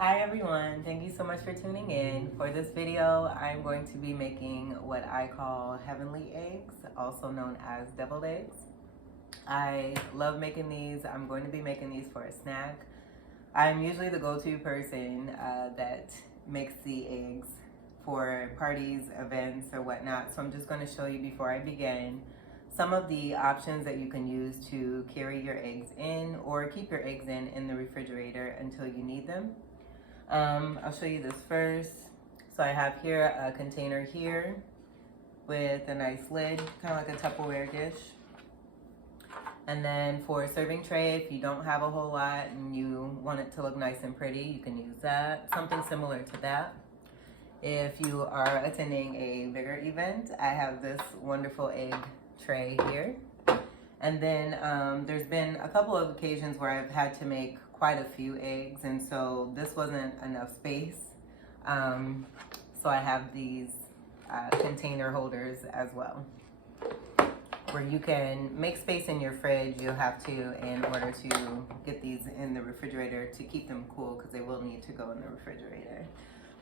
Hi everyone, thank you so much for tuning in. For this video, I'm going to be making what I call heavenly eggs, also known as deviled eggs. I love making these. I'm going to be making these for a snack. I'm usually the go-to person that makes the eggs for parties, events, or whatnot. So I'm just going to show you before I begin some of the options that you can use to carry your eggs in or keep your eggs in the refrigerator until you need them. I'll show you this first. So I have here a container here with a nice lid, kind of like a Tupperware dish. And then for a serving tray, if you don't have a whole lot and you want it to look nice and pretty, you can use that. Something similar to that. If you are attending a bigger event, I have this wonderful egg tray here. And then there's been a couple of occasions where I've had to make quite a few eggs, and so this wasn't enough space. So I have these container holders as well, where you can make space in your fridge. You'll have to, in order to get these in the refrigerator to keep them cool, because they will need to go in the refrigerator.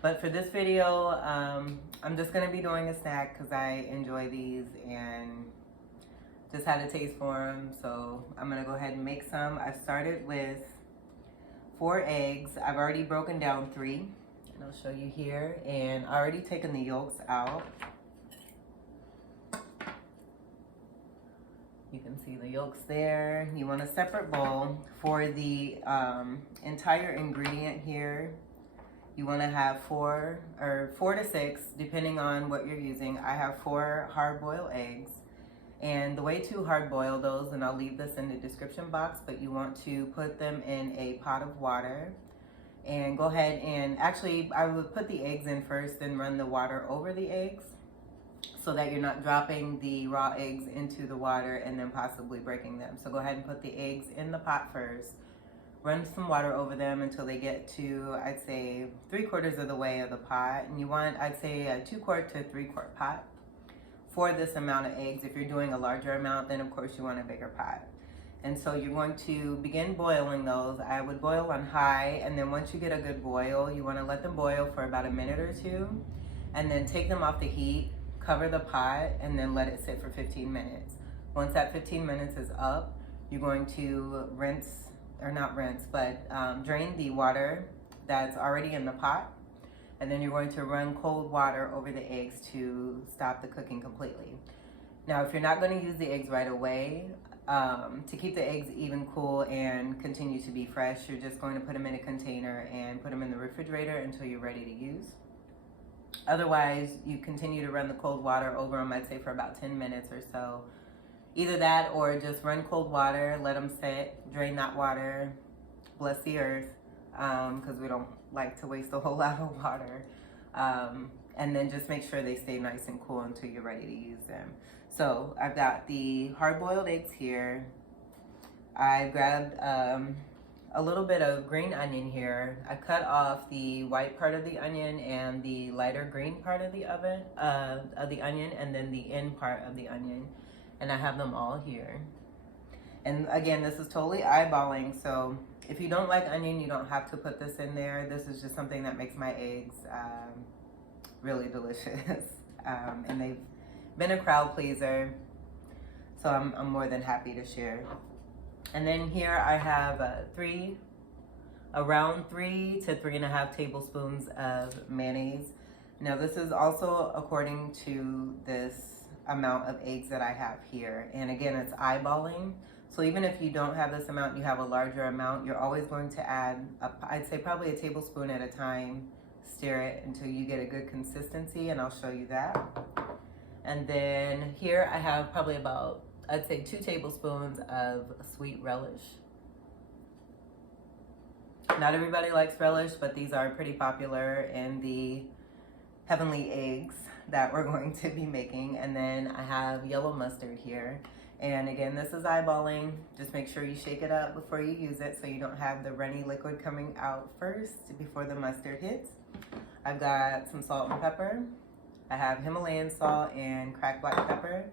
But for this video, I'm just gonna be doing a snack because I enjoy these and just had a taste for them. So I'm gonna go ahead and make some. I've started with 4 eggs. I've already broken down 3, and I'll show you here, and I already taken the yolks out. You can see the yolks there. You want a separate bowl. For the entire ingredient here, you want to have 4 to 6, depending on what you're using. I have 4 hard-boiled eggs. And the way to hard boil those, and I'll leave this in the description box, but you want to put them in a pot of water and go ahead and actually I would put the eggs in first, then run the water over the eggs so that you're not dropping the raw eggs into the water and then possibly breaking them. So go ahead and put the eggs in the pot first, run some water over them until they get to, I'd say, 3/4 of the way of the pot. And you want, I'd say, a 2-quart to 3-quart pot for this amount of eggs. If you're doing a larger amount, then of course you want a bigger pot. And so you're going to begin boiling those. I would boil on high, and then once you get a good boil, you want to let them boil for about a minute or 2, and then take them off the heat, cover the pot, and then let it sit for 15 minutes. Once that 15 minutes is up, you're going to rinse, or not rinse, but drain the water that's already in the pot. And then you're going to run cold water over the eggs to stop the cooking completely. Now, if you're not going to use the eggs right away, to keep the eggs even cool and continue to be fresh, you're just going to put them in a container and put them in the refrigerator until you're ready to use. Otherwise, you continue to run the cold water over them, I'd say for about 10 minutes or so. Either that or just run cold water, let them sit, drain that water, bless the earth, because we don't like to waste a whole lot of water, and then just make sure they stay nice and cool until you're ready to use them. So I've got the hard-boiled eggs here. I grabbed a little bit of green onion here. I cut off the white part of the onion and the lighter green part of the onion, and then the end part of the onion, and I have them all here. And again, this is totally eyeballing, so if you don't like onion, you don't have to put this in there. This is just something that makes my eggs really delicious. And they've been a crowd pleaser, so I'm more than happy to share. And then here I have around 3 to 3.5 tablespoons of mayonnaise. Now this is also according to this amount of eggs that I have here. And again, it's eyeballing. So even if you don't have this amount, you have a larger amount, you're always going to add, I'd say probably a tablespoon at a time. Stir it until you get a good consistency, and I'll show you that. And then here I have probably about, I'd say 2 tablespoons of sweet relish. Not everybody likes relish, but these are pretty popular in the heavenly eggs that we're going to be making. And then I have yellow mustard here. And again, this is eyeballing. Just make sure you shake it up before you use it so you don't have the runny liquid coming out first before the mustard hits. I've got some salt and pepper. I have Himalayan salt and cracked black pepper.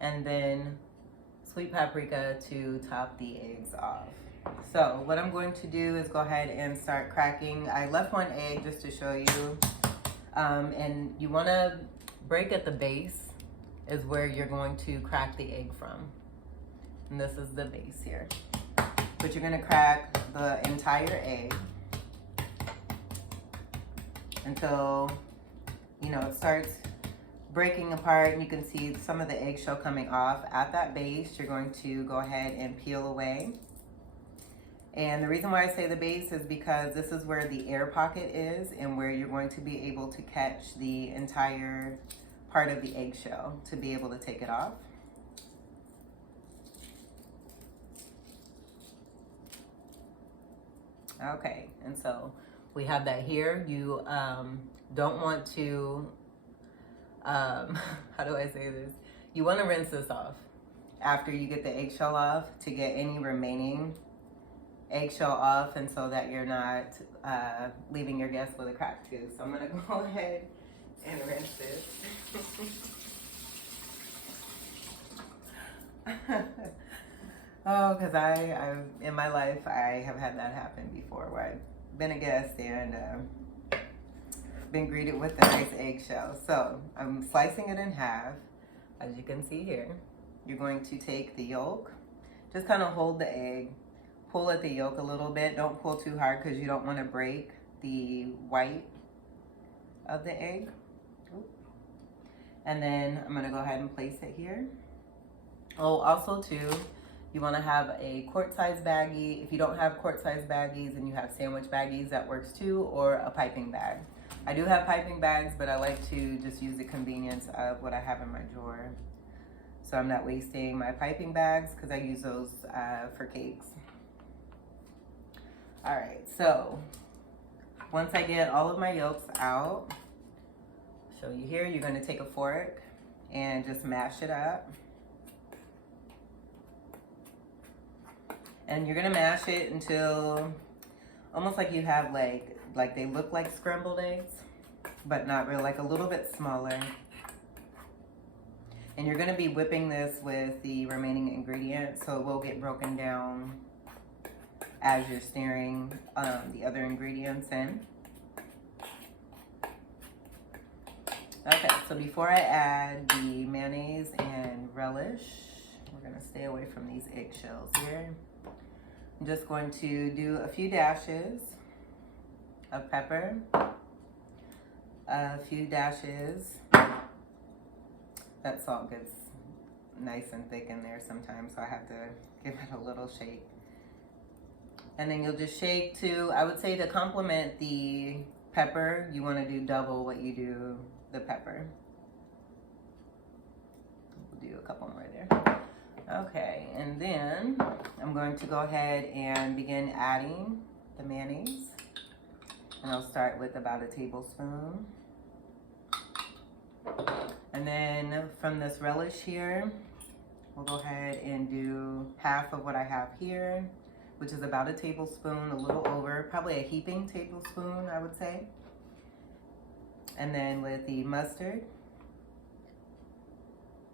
And then sweet paprika to top the eggs off. So what I'm going to do is go ahead and start cracking. I left one egg just to show you. And you want to break at the base is where you're going to crack the egg from. And this is the base here. But you're going to crack the entire egg until, you know, it starts breaking apart and you can see some of the eggshell coming off. At that base, you're going to go ahead and peel away. And the reason why I say the base is because this is where the air pocket is and where you're going to be able to catch the entire part of the eggshell to be able to take it off. Okay, and so we have that here. You don't want to, how do I say this? You want to rinse this off after you get the eggshell off to get any remaining eggshell off, and so that you're not leaving your guests with a cracked tooth. So I'm gonna go ahead and rinse this. Oh, because I in my life I have had that happen before, where I've been a guest and been greeted with a nice eggshell. So I'm slicing it in half, as you can see here. You're going to take the yolk, just kind of hold the egg. Pull at the yolk a little bit. Don't pull too hard because you don't want to break the white of the egg. And then I'm going to go ahead and place it here. Oh, also too, you want to have a quart-size baggie. If you don't have quart-size baggies and you have sandwich baggies, that works too, or a piping bag. I do have piping bags, but I like to just use the convenience of what I have in my drawer. So I'm not wasting my piping bags because I use those for cakes. All right, so once I get all of my yolks out, I'll show you here, you're gonna take a fork and just mash it up. And you're gonna mash it until almost like you have like they look like scrambled eggs, but not really, like a little bit smaller. And you're gonna be whipping this with the remaining ingredients, so it will get broken down as you're stirring the other ingredients in. Okay, so before I add the mayonnaise and relish, we're gonna stay away from these eggshells here. I'm just going to do a few dashes of pepper, a few dashes. That salt gets nice and thick in there sometimes, so I have to give it a little shake. And then you'll just shake to, I would say to complement the pepper, you want to do double what you do the pepper. We'll do a couple more there. Okay, and then I'm going to go ahead and begin adding the mayonnaise. And I'll start with about a tablespoon. And then from this relish here, we'll go ahead and do half of what I have here, which is about a tablespoon, a little over, probably a heaping tablespoon, I would say. And then with the mustard,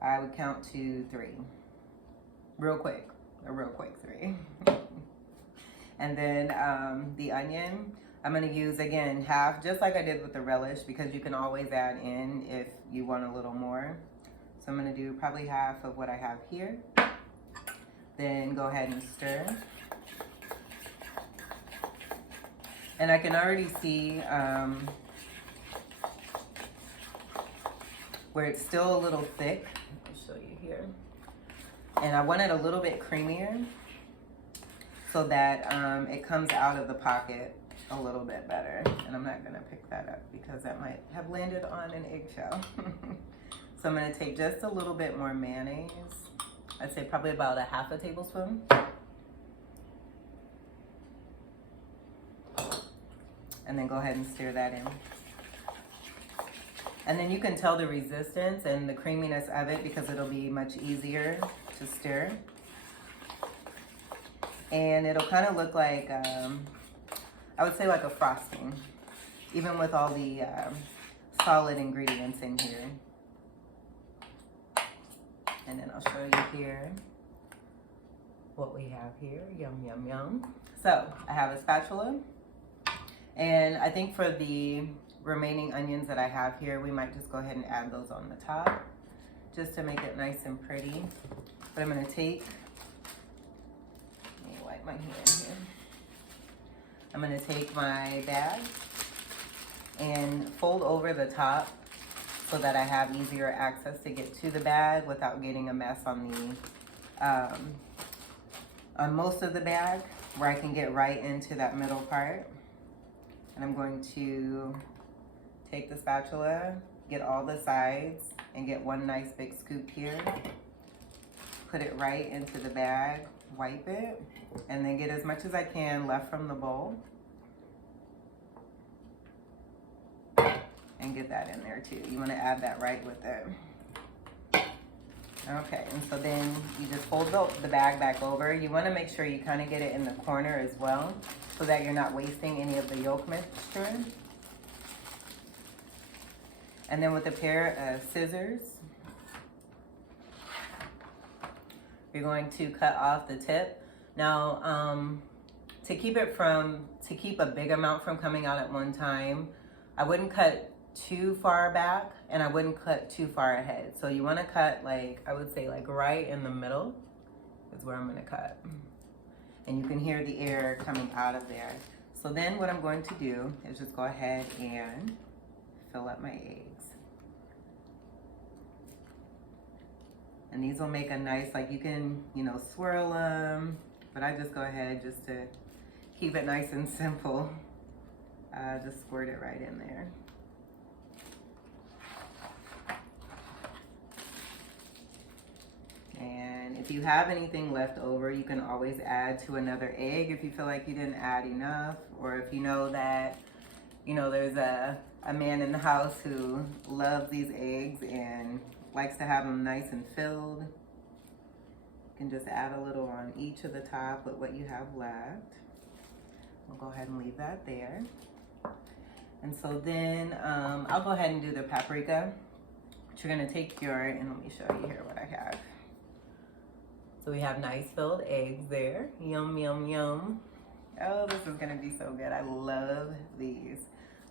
I would count to 3. A real quick 3. And then the onion, I'm gonna use, again, half, just like I did with the relish, because you can always add in if you want a little more. So I'm gonna do probably half of what I have here. Then go ahead and stir. And I can already see where it's still a little thick. I'll show you here. And I want it a little bit creamier so that it comes out of the pocket a little bit better. And I'm not gonna pick that up because that might have landed on an eggshell. So I'm gonna take just a little bit more mayonnaise. I'd say probably about a half a tablespoon. And then go ahead and stir that in. And then you can tell the resistance and the creaminess of it because it'll be much easier to stir. And it'll kind of look like, I would say like a frosting, even with all the solid ingredients in here. And then I'll show you here. what we have here. Yum, yum, yum. So I have a spatula, and I think for the remaining onions that I have here, we might just go ahead and add those on the top just to make it nice and pretty. But I'm gonna take, let me wipe my hand here. I'm gonna take my bag and fold over the top so that I have easier access to get to the bag without getting a mess on the on most of the bag, where I can get right into that middle part. And I'm going to take the spatula, get all the sides, and get one nice big scoop here. Put it right into the bag, wipe it, and then get as much as I can left from the bowl. And get that in there too. You want to add that right with it. Okay, and so then you just fold the bag back over. You want to make sure you kind of get it in the corner as well, so that you're not wasting any of the yolk mixture. And then with a pair of scissors, you're going to cut off the tip. Now, to keep a big amount from coming out at one time, I wouldn't cut too far back and I wouldn't cut too far ahead. So you want to cut, like, I would say like right in the middle is where I'm going to cut. And you can hear the air coming out of there. So then what I'm going to do is just go ahead and fill up my eggs. And these will make a nice, like, you can, you know, swirl them, but I just go ahead just to keep it nice and simple. Just squirt it right in there. And if you have anything left over, you can always add to another egg if you feel like you didn't add enough, or if you know that, you know, there's a man in the house who loves these eggs and likes to have them nice and filled. You can just add a little on each of the top with what you have left. We'll go ahead and leave that there. And so then I'll go ahead and do the paprika. But you're gonna take your, and let me show you here what I have. So we have nice filled eggs there. Yum, yum, yum. Oh, this is gonna be so good. I love these.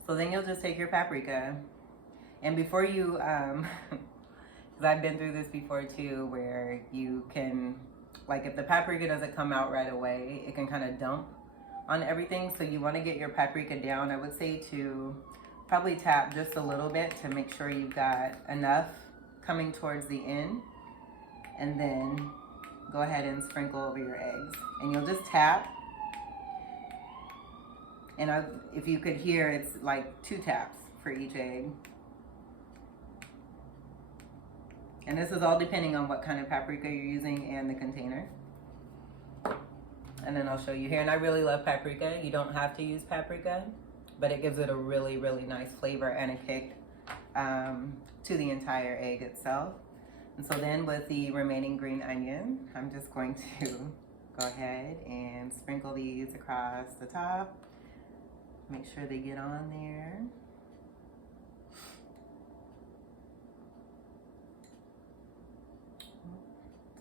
So then you'll just take your paprika, and before you, because I've been through this before too, where you can, like, if the paprika doesn't come out right away, it can kind of dump on everything. So you want to get your paprika down. I would say to probably tap just a little bit to make sure you've got enough coming towards the end, and then go ahead and sprinkle over your eggs. And you'll just tap. And if you could hear, it's like 2 taps for each egg. And this is all depending on what kind of paprika you're using and the container. And then I'll show you here. And I really love paprika. You don't have to use paprika, but it gives it a really, really nice flavor and a kick to the entire egg itself. And so then with the remaining green onion, I'm just going to go ahead and sprinkle these across the top. Make sure they get on there.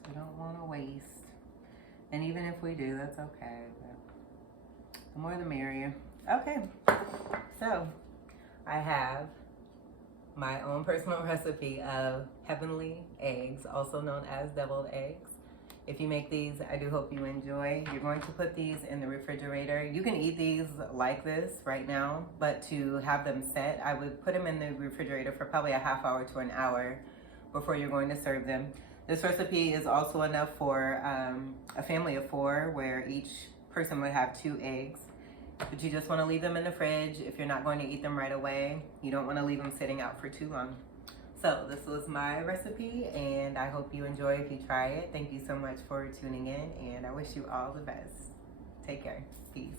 We don't want to waste. And even if we do, that's okay. But the more the merrier. Okay, so I have my own personal recipe of heavenly eggs, also known as deviled eggs. If you make these, I do hope you enjoy. You're going to put these in the refrigerator. You can eat these like this right now, but to have them set, I would put them in the refrigerator for probably a half hour to an hour before you're going to serve them. This recipe is also enough for a family of 4, where each person would have 2 eggs. But you just want to leave them in the fridge if you're not going to eat them right away. You don't want to leave them sitting out for too long. So this was my recipe, and I hope you enjoy if you try it. Thank you so much for tuning in, and I wish you all the best. Take care. Peace.